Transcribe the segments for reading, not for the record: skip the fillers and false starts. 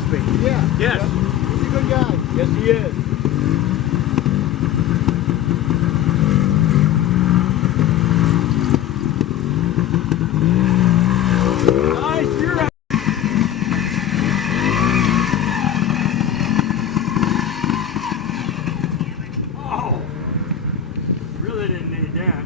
asked me. Yeah. Yes. Yeah. He's a good guy. Yes, he is. Nice, you're right. Oh, really didn't need that.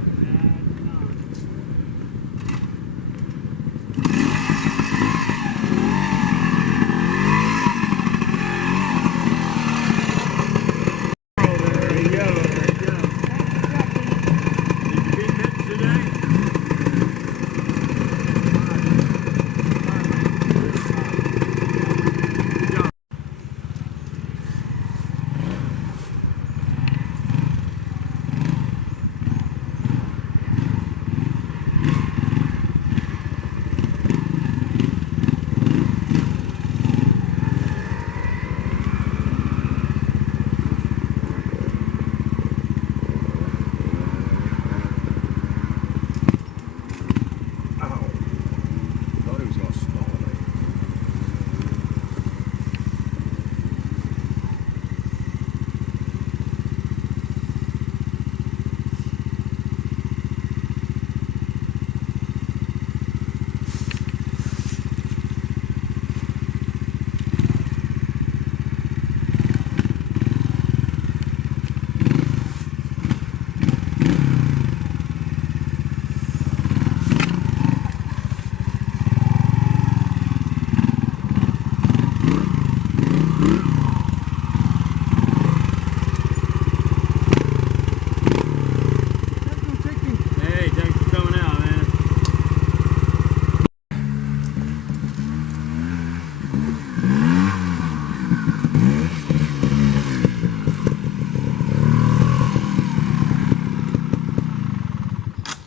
Hey, thanks for coming out, man.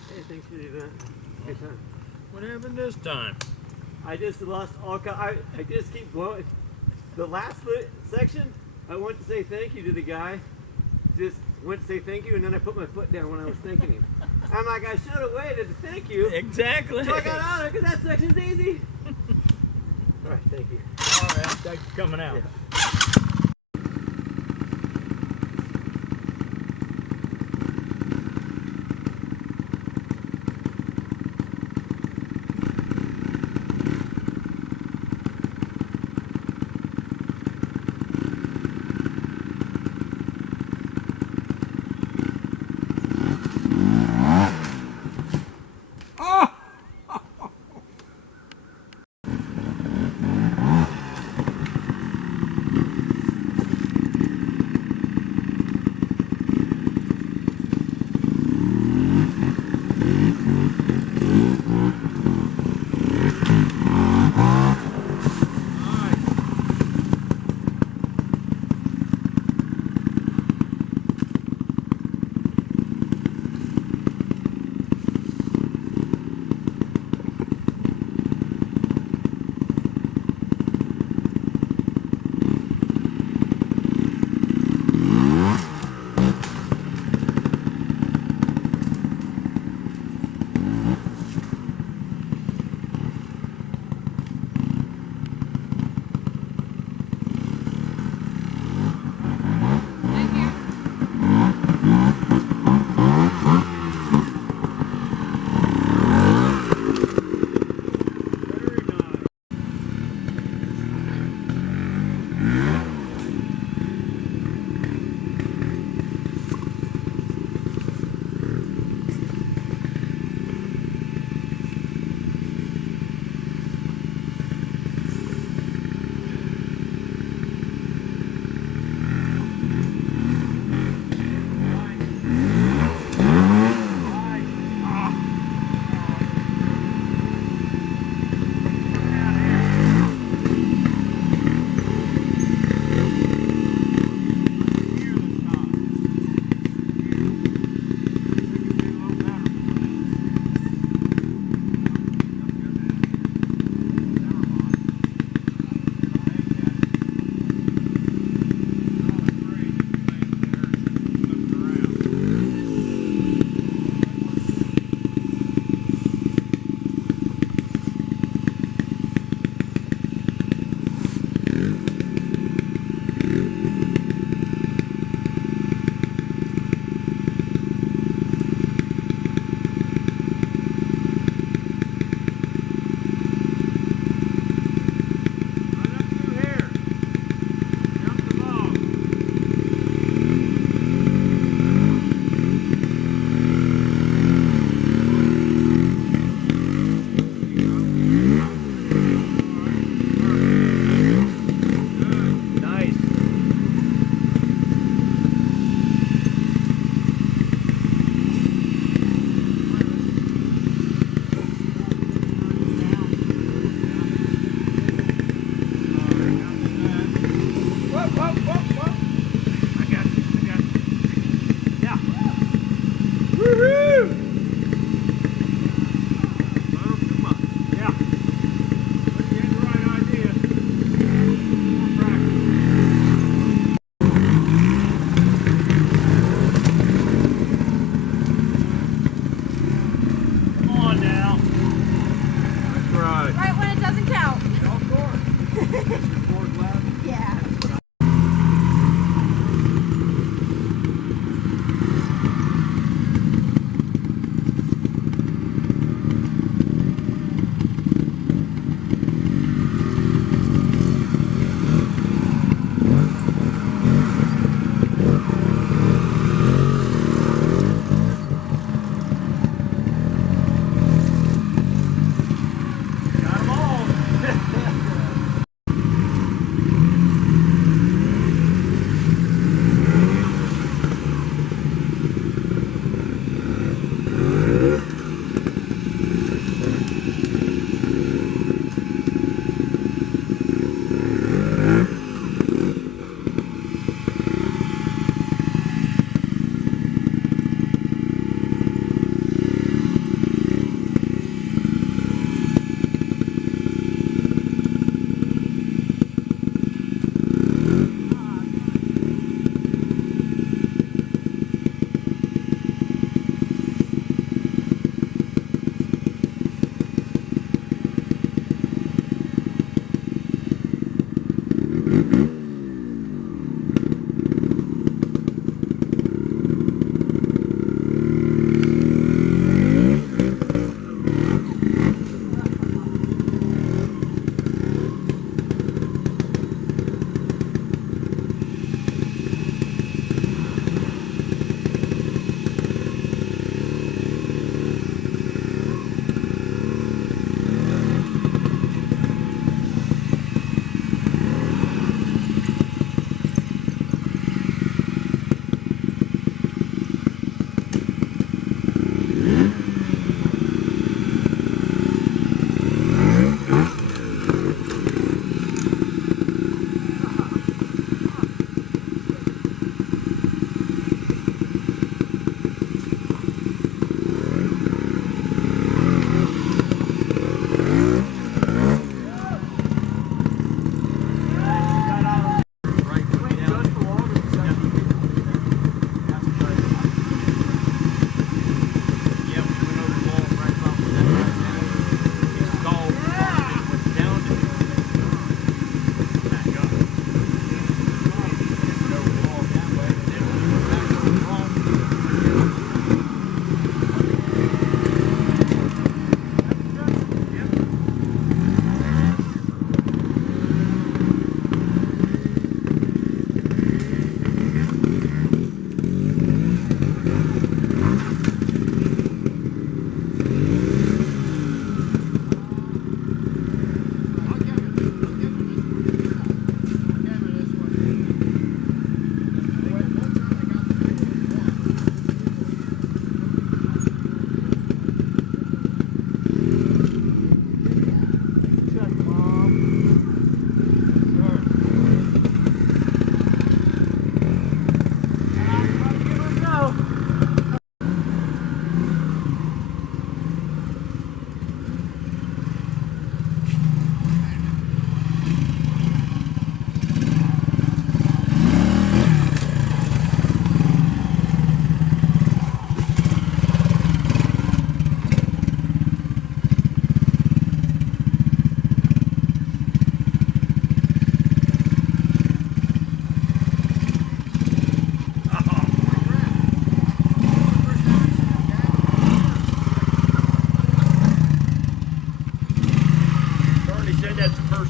Hey, thanks for the event. Good time. What happened this time? I just lost all. I just keep blowing. The last section, I went to say thank you to the guy. Just went to say thank you, and then I put my foot down when I was thanking him. I'm like, I should have waited to thank you. Exactly. So I got out of there because that section's easy. All right, thank you. All right, thanks for coming out. Yeah.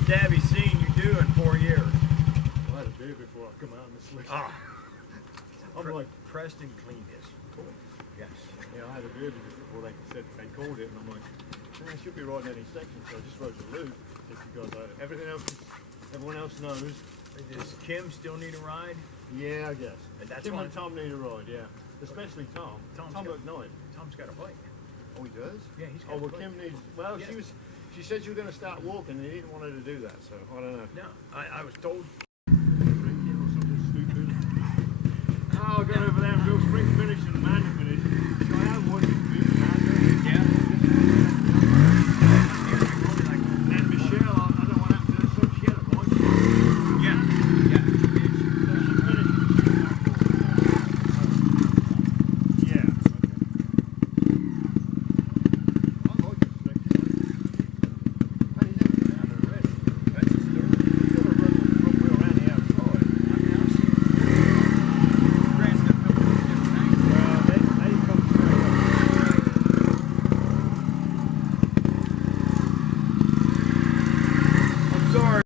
Dabby seen you do in 4 years? I had a beer before I come out in the slick. Ah. I'm like, Preston cleaned his. Yes. yeah, I had a beer before they said they called it, and I'm like, man, I should be writing any section, so I just wrote the loop, just because everything else, everyone else knows. Does Kim still need a ride? Yeah, I guess. That's Tim fine. and Tom need a ride, yeah. Especially Tom. Tom's Tom got- McKnight. Tom's got a bike. Oh, he does? Yeah, he's got Oh, a well, bike. Kim needs, well, Yes. she said she was going to start walking, and he didn't want her to do that, so I don't know. No, I was told. Drinking or something stupid. Oh, get over there.